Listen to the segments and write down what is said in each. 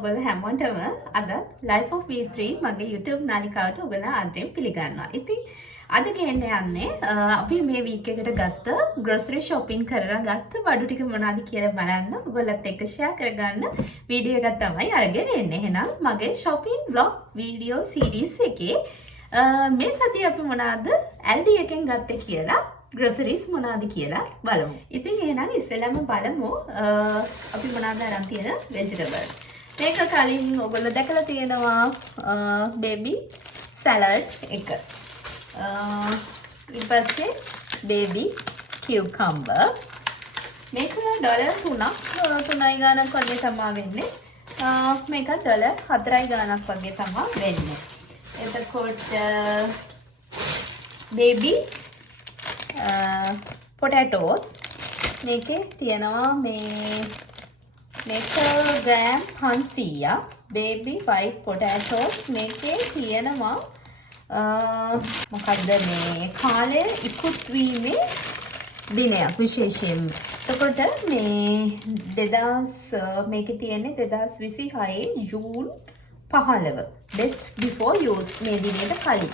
ඔයගොල්ලෝ හැමෝටම අද Life of V3 මගේ YouTube නාලිකාවට ඔයගොල්ලෝ ආදරෙන් පිළිගන්නවා. ඉතින් අද ගේන්න යන්නේ අපි මේ වීක් එකට ගත්ත grocery shopping කරලා ගත්ත බඩු ටික මොනවද කියලා බලන්න ඔයගොල්ලොත් එක්ක share කරගන්න වීඩියෝ එකක් තමයි අරගෙන එන්නේ. එහෙනම් මගේ shopping vlog video series එකේ මේ සතිය අපි මොනවද Aldi එකෙන් ගත්තේ කියලා groceries මොනවද කියලා බලමු. ඉතින් එහෙනම් ඉස්සෙල්ලාම බලමු අපි මොනවද අරන් තියෙන vegetable. මේක කලින් ඔයගොල්ලෝ දැකලා තියෙනවා baby salad එක. ඊපස්සේ baby cucumber. මේක $3යි ගානක් වගේ තමයි වෙන්නේ. මේක $4යි ගානක් වගේ තමයි වෙන්නේ. එතකොට baby potatoes මේකේ තියෙනවා මේක ග්‍රෑම් 500 baby white potatoes මේකේ තියෙනවා මොකද්ද මේ කාලය ඉක්ුත් වීමේ දිනයක් විශේෂයෙන්. එතකොට මේ මේකේ තියෙන්නේ 2026 ජූන් 15 best before use මේ දිනේට කලින්.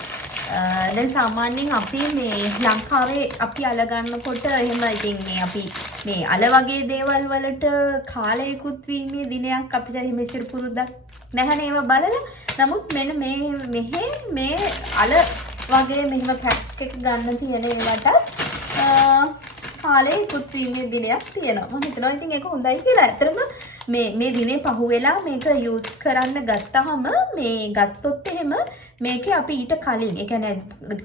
දැන් සාමාන්‍යයෙන් අපි මේ ලංකාවේ අපි අල ගන්නකොට එහෙම ඉතින් මේ අපි මේ අල වගේ දේවල් වලට කාලයකුත් වීමේ දිනයක් අපිට එහෙම ඉස්සර පුරුද්දක් නැහැනේ ඒවා බලලා. නමුත් මෙන්න මේ අල වගේ මෙහෙම පැක් එක ගන්න තියෙන ඒවට කාලයකුත් වීමේ දිනයක් තියෙනවා. මම හිතනවා ඉතින් ඒක හොඳයි කියලා. ඇත්තටම මේ දිනේ පහුවෙලා මේක යූස් කරන්න ගත්තාම මේ ගත්තොත් එහෙම මේකේ අපි ඊට කලින් ඒ කියන්නේ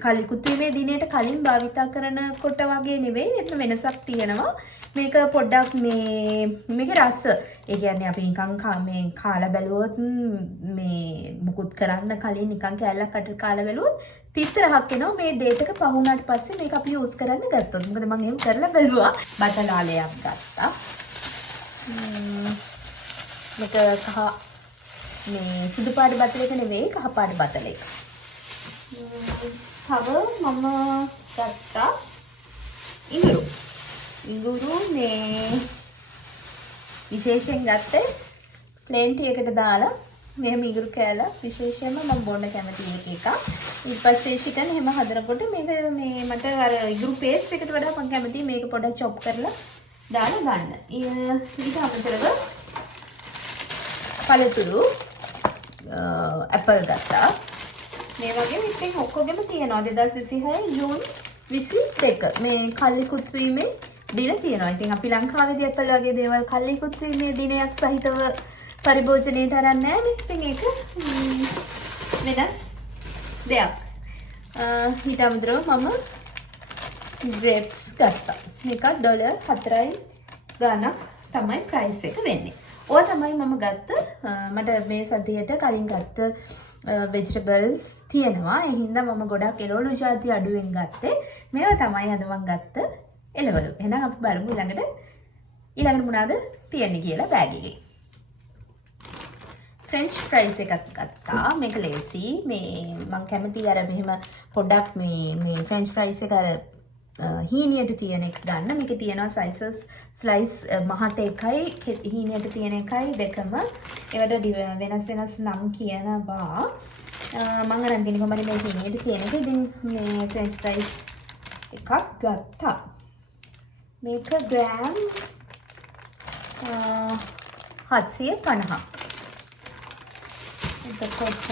කලිකුත් වීමේ දිනේට කලින් භාවිතා කරනකොට වගේ නෙවෙයි එතන වෙනසක් තියෙනවා. මේක පොඩ්ඩක් මේකේ රස ඒ කියන්නේ අපි නිකන් මේ කාලා බැලුවොත් මේ මුකුත් කරන්න කලින් නිකන් කෑල්ලක් අට කාලා බැලුවොත් තිත්තරහක් එනවා මේ ඩේට් එක පහුණාට පස්සේ මේක අපි යූස් කරන්න ගත්තොත්. මොකද මම එහෙම කරලා බැලුවා. බතලාලයක් ගත්තා. මේක කහ මේ සුදු පාට බතලයක නෙවෙයි කහ පාට බතලයක. තව මම ගත්තා ඉඟුරු මේ විශේෂයෙන් ගත්තේ ප්ලේන් ටී එකට දාලා මෙහෙම ඉඟුරු කෑලා විශේෂයෙන්ම මම බොන්න කැමති එකක්. ඊට පස්සේ chicken එහෙම හදනකොට මේක මේ මට අර ඉඟුරු පේස්ට් එකට වඩා මම කැමති මේක පොඩ්ඩක් chop කරලා දාලා ගන්න. ඊට අමතරව පළතුරු ඇපල් ගත්තා. මේ වගේ ඉතින් ඔක්කොගෙම තියෙනවා 2026 ජූන් 22 මේ කල්ලිකුත් වීමේ දින තියෙනවා. ඉතින් අපි ලංකාවේදී ඇපල් වගේ දේවල් කල්ලිකුත් වීමේ දිනයක් සහිතව පරිභෝජනයට අරන් නැහැ නේ. ඉතින් ඒක වෙනස් දෙයක්. ඊට අමතරව මම grapes ගත්තා. මේක $4යි ගානක් තමයි price එක වෙන්නේ. ඔය තමයි මම ගත්ත මට මේ සතියට කලින් ගත්ත vegetables තියෙනවා. ඒ හින්දා මම ගොඩක් එළවලු ಜಾති අඩුවෙන් ගත්තේ. මේවා තමයි අද මම ගත්ත එළවලු. එහෙනම් අපි බලමු ඊළඟට මොනවද තියෙන්නේ කියලා බෑග් එකේ. French fries එකක් ගත්තා. මේක ලේසි. මේ මම කැමති අර මෙහෙම පොඩක් මේ French fries එක අර හීනියට තියෙන එක ගන්න. මේකේ තියෙනවා sizes slice මහත එකයි හීනියට තියෙන එකයි දෙකම. ඒවට වෙනස් නම් කියනවා. මම අරන් තියෙන කොහමද මේ හීනියට තියෙන එක. ඉතින් මේ French fries එකක් ගත්තා. මේක ග්‍රෑම් 750. එතකොට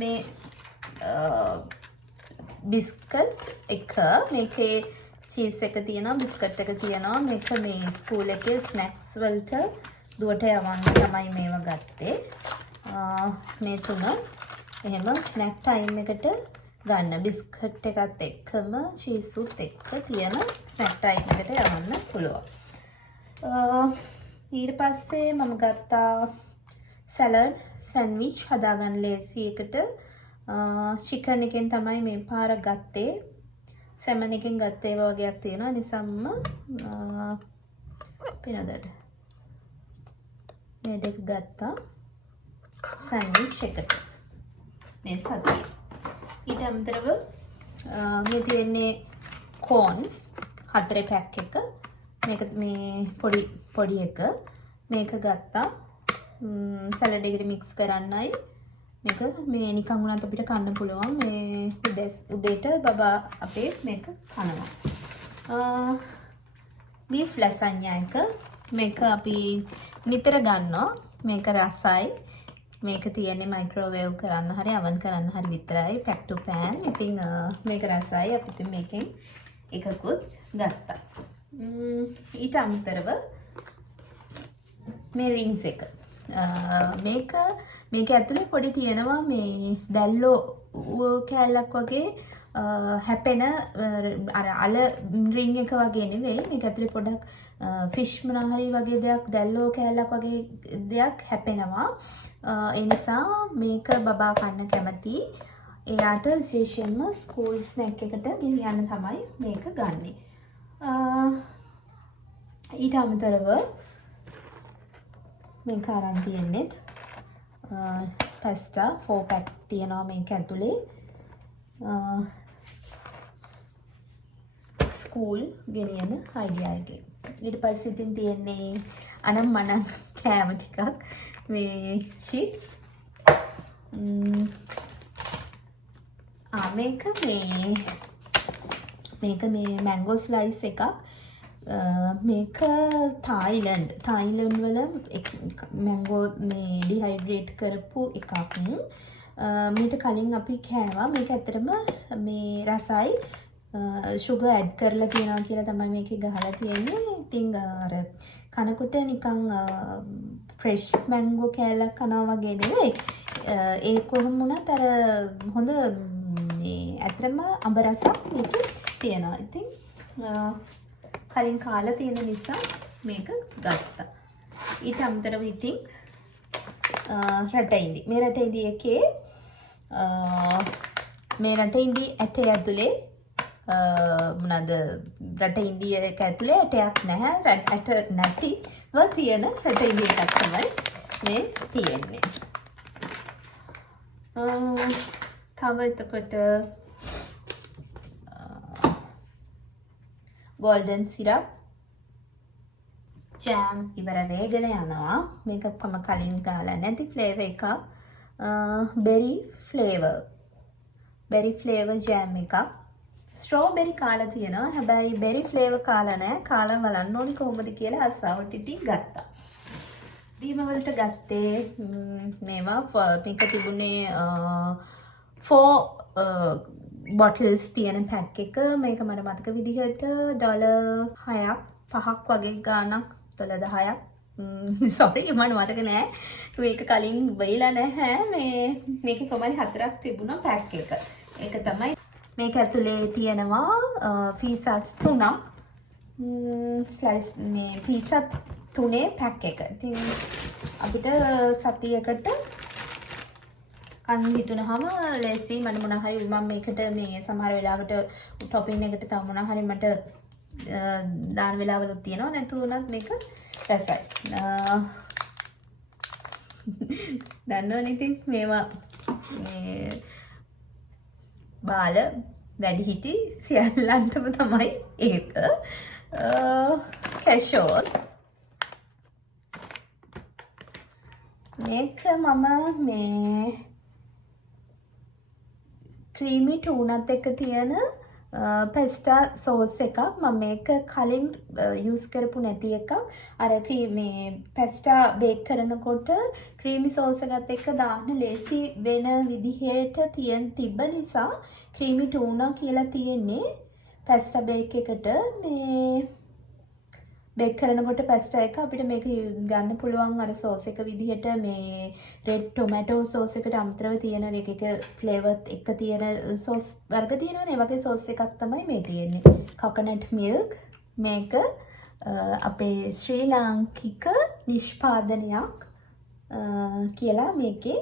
මේ බිස්කට් එක මේකේ චීස් එක තියෙනවා බිස්කට් එක තියෙනවා. මේක මේ ස්කූල් එකේ ස්නැක්ස් වලට දුවට යවන්න තමයි මේව ගත්තේ. මේ තුන එහෙම ස්නැක් ටයිම් එකට ගන්න බිස්කට් එකත් එක්කම චීසුත් එක්ක තියෙන ස්නැක් ටයිම් එකට යවන්න පුළුවන්. ඊට පස්සේ මම ගත්තා සැලඩ් සෑන්ඩ්විච් හදාගන්න ලේසි එකට. chicken එකෙන් තමයි මේ පාර ගත්තේ. සැමන් එකෙන් ගත්තේ ඒවා වගේක් තියෙනවා. නිසම්ම පිනදට මේ දෙක ගත්තා සෑන්ඩ්විච් එකට මේ සතියේ. ඊට අමතරව මේ තියෙන්නේ corns 4 පැක් එක. මේක මේ පොඩි එක. මේක ගත්තා. සලාඩ් එකට මික්ස් කරන්නයි. මේක මේ නිකන් උනත් අපිට කන්න පුළුවන්. මේ උදේට බබා අපේ මේක කනවා. බීෆ් ලසඤ්ඤා එක. මේක අපි නිතර ගන්නවා. මේක රසයි. මේක තියෙන්නේ මයික්‍රෝවේව් කරන්න හරි oven කරන්න හරි විතරයි. pack to pan. ඉතින් මේක රසයි. අපිට මේකෙන් එකකුත් ගත්තා. ඊට අමතරව මේ රින්ග්ස් එක. මේක ඇතුලේ පොඩි තියෙනවා මේ දැල්ලෝ කෑල්ලක් වගේ හැපෙන අර අල රින් එක වගේ නෙවෙයි. මේක ඇතුලේ පොඩක් ෆිෂ් මොනහරි වගේ දෙයක් දැල්ලෝ කෑල්ලක් වගේ දෙයක් හැපෙනවා. ඒ නිසා මේක බබා කන්න කැමති. එයාට විශේෂයෙන්ම ස්කූල් ස්නැක් එකට ගෙනියන්න තමයි මේක ගන්නෙ. ඊට අමතරව මේක අරන් තියෙන්නේ පස්ටා 4 පැක් තියෙනවා මේක ඇතුලේ. ස්කූල් ගෙනියන අයිඩියා එකේ. ඊට පස්සේ ඉතින් තියෙන්නේ අනම් මනම් කෑම ටිකක් මේ චිප්ස්. මේක මේ මැංගෝ ස්ලයිස් එකක්. මේක තායිලන්ඩ් වල මැංගෝ මේ ඩිහයිඩ්‍රේට් කරපු එකක්. මීට කලින් අපි කෑවා. මේක ඇත්තටම මේ රසයි. sugar add කරලා තියනවා කියලා තමයි මේකේ ගහලා තියෙන්නේ. ඉතින් අර කනකොට නිකන් fresh mango කෑල්ලක් කනවා වගේ නෙවෙයි. ඒ කොහොම වුණත් අර හොඳ මේ ඇත්තටම අඹ රසක් මේකේ තියෙනවා. ඉතින් කලින් කාලා තියෙන නිසා මේක ගත්තා. ඊට අමතරව ඉතින් රටයින්දි. මේ රටයින්දි එකේ මේ රටයින්දි ඇටේ ඇතුලේ මොනවාද රටයින්දි එක ඇතුලේ ඇටයක් නැහැ. ඇට නැතිව තියෙන රටයින්දි එකක් තමයි මේ තියෙන්නේ. තව එතකොට golden syrup jam ඉවර වෙගෙන යනවා. මේක මම කලින් ගාලා නැති ෆ්ලේවර් එකක්. berry flavor jam එකක්. strawberry කාලා තියෙනවා. හැබැයි berry flavor කාලා නැහැ. කාලා බලන්න ඕනි කොහොමද කියලා අසාවට ඉතින් ගත්තා. දීම වලට ගත්තේ මේවා මේක තිබුණේ 4 bottles තියෙන පැක් එක. මේක මට මතක විදිහට $6ක් 5ක් වගේ ගාණක් $10ක්. sorry මට මතක නෑ. මේක කලින් වෙයිලා නැහැ. මේක කොහමද 4ක් තිබුණා පැක් එක. ඒක තමයි මේක ඇතුලේ තියෙනවා පීසස් 3ක්. ස්ලයිස් මේ පීසස් 3 පැක් එක. ඉතින් අපිට සතියකට කන් හිතුනහම ලේසි. මම මොන හරි මම මේකට මේ සමහර වෙලාවට ටොපින් එකට තව මොන හරි මට දාන වෙලාවලුත් තියෙනවා. නැතු උනත් මේක රසයි. දන්නවනේ ඉතින් මේවා මේ බාල වැඩිහිටි සියල්ලන්ටම තමයි ඒක. කැෂෝස් මේක මම මේ ක්‍රීමි ටූනත් එක්ක තියෙන පෙස්ටා සෝස් එකක්. මම මේක කලින් යූස් කරපු නැති එකක්. අර මේ පෙස්ටා බේක් කරනකොට ක්‍රීමි සෝස් එකත් එක්ක දාන්න ලේසි වෙන විදිහට තිබ්බ නිසා ක්‍රීමි ටූනා කියලා තියෙන්නේ පෙස්ටා බේක් එකට. මේ බේක් කරනකොට පෙස්ටා එක අපිට මේක ගන්න පුළුවන් අර සෝස් එක විදිහට. මේ රෙඩ් ටොමැටෝ සෝස් එකට අමතරව තියෙන එක ෆ්ලේවර් එක තියෙන සෝස් වර්ග තියෙනවනේ. ඒ වගේ සෝස් එකක් තමයි මේ තියෙන්නේ. Coconut milk. මේක අපේ ශ්‍රී ලාංකික නිෂ්පාදනයක් කියලා මේකේ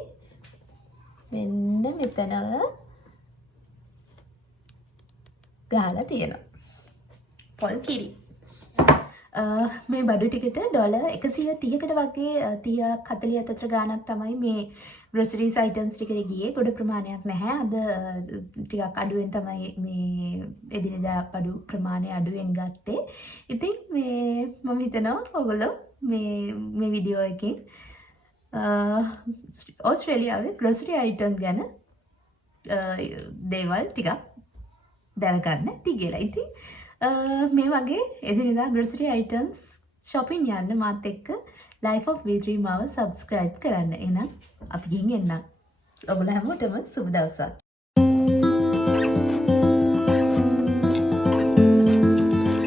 මෙන්න මෙතන ගහලා තියෙනවා. පොල් කිරි. මේ බඩු ටිකට ඩොලර් 130කට වගේ 30 40 අතර ගාණක් තමයි මේ ග්‍රොසරිස් අයිටම්ස් ටිකට ගියේ. ගොඩ ප්‍රමාණයක් නැහැ. අද ටිකක් අඩුවෙන් තමයි මේ එදිනෙදා බඩු ප්‍රමාණය අඩුවෙන් ගත්තේ. ඉතින් මේ මම හිතනවා ඔයගොල්ලෝ මේ වීඩියෝ එකෙන් ඕස්ට්‍රේලියාවේ ග්‍රොසරි අයිටම් ගැන දේවල් ටිකක් දැනගන්න ඇති කියලා. ඉතින් මේ වගේ එදිනෙදා ග්‍රොසරි අයිටම්ස් shopping යන්න මාත් එක්ක Life of V3 මාව subscribe කරන්න. එහෙනම් අපි ගිහින් එන්නම්. ඔයගොල්ලෝ හැමෝටම සුබ දවසක්.